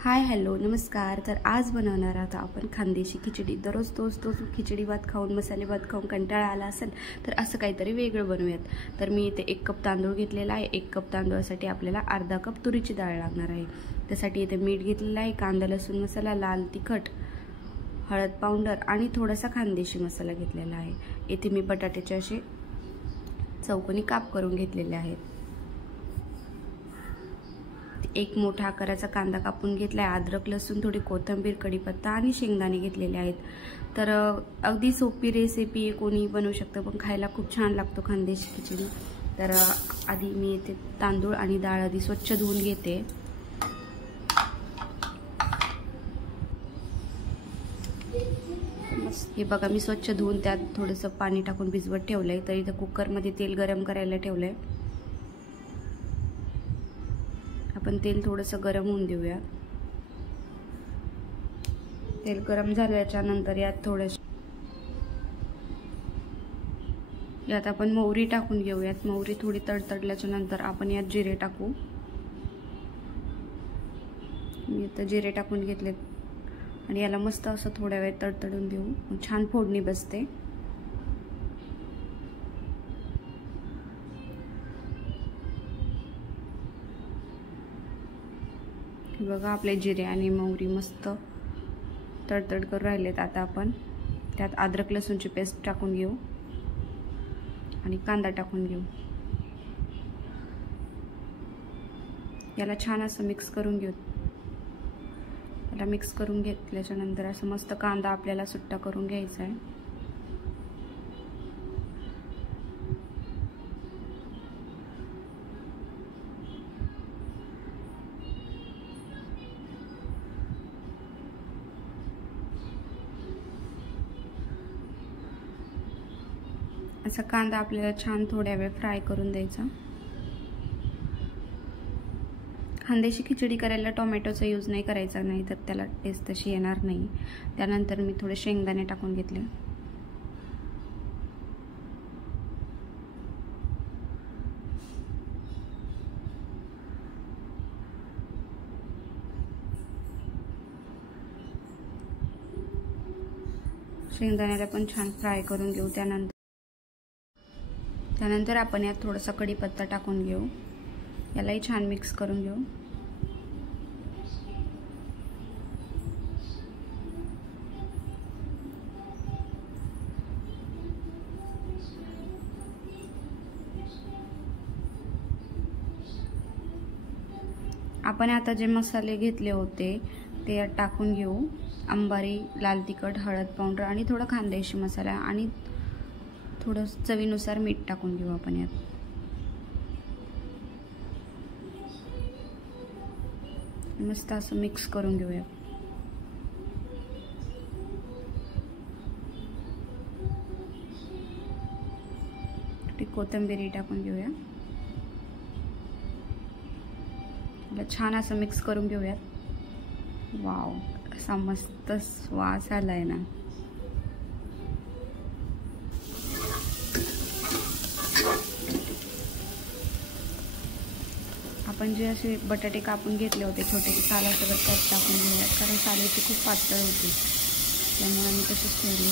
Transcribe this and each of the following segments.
Hi hello नमस्कार। तर आज बनवणार आहोत आपण खानदेशी खिचडी। दररोज तोच खिचडी भात खाऊन मसाले भात खाऊन कंटाळा आला असेल तर असं काहीतरी वेगळं बनवूयात। तर मी इथे 1 कप तांदूळ घेतलेला आहे। 1 कप तांदूळासाठी आपल्याला अर्धा कप तुरीची डाळ लागणार आहे। त्यासाठी इथे मीठ घेतलेला आहे, कांदा लसूण मसाला, लाल तिखट, हळद पावडर आणि थोडासा खानदेशी मसाला घेतलेला आहे। इथे मी बटाट्याचे असे चौकोनी काप करून घेतलेले आहेत। एक मोठा आकाराचा कांदा कापून घेतलाय, अद्रक लसूण, थोडी कोथिंबीर, कढीपत्ता आणि शेंगदाणे घेतलेले आहेत। तर अगदी सोपी रेसिपी आहे, कोणी बनवू शकतं, पण खायला खूप छान लागतो खानदेशी खिचडी। तर आधी मी इथे तांदूळ आणि डाळ आधी स्वच्छ धुवून घेते। हे बघा, मी स्वच्छ धुवून त्यात थोडंसं पाणी टाकून भिजवत ठेवलंय। तर इथे कुकरमध्ये तेल गरम करायला ठेवलंय। आपण तेल थोडंसं गरम होऊन देऊया। तेल गरम झाल्याच्या नंतर यात आपण मोहरी टाकून घेऊयात। मोहरी थोडी तडतडल्याच्या नंतर आपण यात जिरे टाकू। मी आता जिरे टाकून घेतलेत आणि याला मस्त असं थोड्या वेळ तडतडून देऊ, मग छान फोडणी बसते। बघा, आपले जिरे आणि मोहरी मस्त तडतड करून राहिलेत। आता आपण त्यात अद्रक लसूणची पेस्ट टाकून घेऊ आणि कांदा टाकून घेऊ। याला छान असं मिक्स करून घेऊ। याला मिक्स करून घेतल्याच्या नंतर असं मस्त कांदा आपल्याला सुट्टा करून घ्यायचा आहे। असा कांदा आपल्याला छान थोड्या वेळ फ्राय करून द्यायचा। खानदेशी खिचडी करायला टोमॅटोचा यूज नाही करायचा, नाही तर त्याला टेस्ट तशी येणार नाही। त्यानंतर मी थोडे शेंगदाणे टाकून घेतले। शेंगदाण्याला पण छान फ्राय करून घेऊ। त्यानंतर आपण यात थोडासा कढीपत्ता टाकून घेऊ। यालाही छान मिक्स करून घेऊ। आपण आता जे मसाले घेतले होते ते यात टाकून घेऊ। अंबारी, लाल तिखट, हळद पावडर आणि थोडा खानदेशी मसाला आणि थोडं चवीनुसार मीठ टाकून घेऊ आपण यात। मस्त असं मिक्स करून घेऊया। थोडी कोथिंबीर टाकून घेऊया। छान असं मिक्स करून घेऊयात। वाव, असा मस्त वास आलाय ना। आपण जे असे बटाटे कापून घेतले होते छोटे, सालासोबत त्यात टाकून घेऊयात, कारण सालाची खूप पातळ होती, त्यामुळे आम्ही तसेच ठेवले।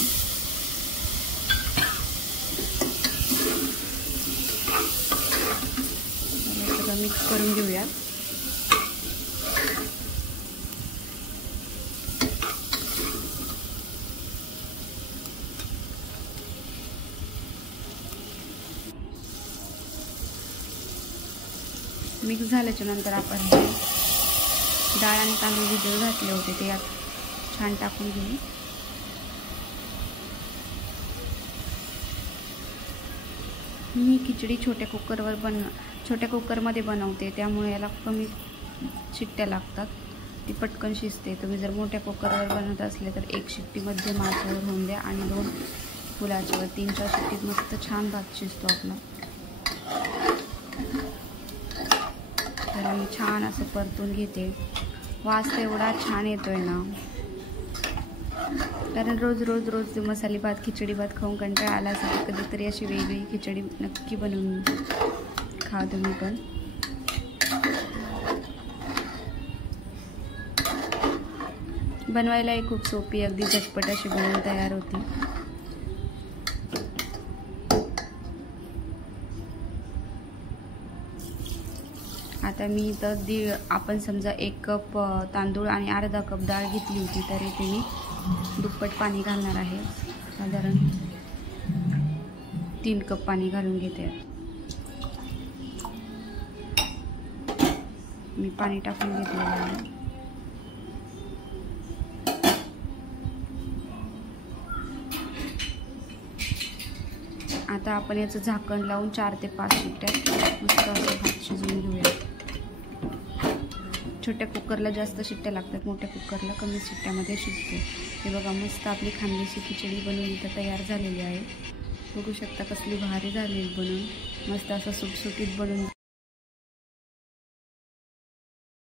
सगळं मिक्स करून घेऊयात। मिक्स झाल्याच्या नंतर आपण डाळ आणि तांदूळ भिजवून घातले होते ते यात छान टाकून घेऊ। मी खिचडी छोट्या कुकरमध्ये बनवते, त्यामुळे याला कमी शिट्ट्या लागतात, ती पटकन शिजते। तुम्ही जर मोठ्या कुकरवर बनवत असले तर 1 शिट्टी मध्यम आचेवर होऊन द्या आणि 2 फुलाच्यावर 3-4 शिट्टीत मस्त छान भात शिजतो आपला। तर मी छान असं परतून घेते। वास एवढा छान येतोय ना, कारण रोज मसाले भात खिचडी भात खाऊन कंटाळा आला असेल, कधीतरी अशी वेगळी खिचडी नक्की बनवून खा तुम्ही पण। बनवायलाही खूप सोपी, अगदी झटपट अशी बनवून तयार होती. आता मी तर आपण समजा 1 कप तांदूळ आणि अर्धा कप डाळ घेतली होती, तर इथे मी दुप्पट पाणी घालणार आहे. साधारण 3 कप पाणी घालून घेते. मी पाणी टाकून घेतलेलं आहे. आता आपण याचं झाकण लावून 4 ते 5 शिट्ट्यात मस्त असं भात शिजवून घेऊया. छोट्या कुकरला जास्त शिट्ट्या लागतात, मोठ्या कुकरला कमी शिट्ट्यामध्ये शिजते. हे बघा, मस्त आपली खानदेशी खिचडी बनवून इथं तयार झालेली आहे. बघू शकता कसली भारी झालेली बनवून, मस्त असं सुटसुटीत बनवून.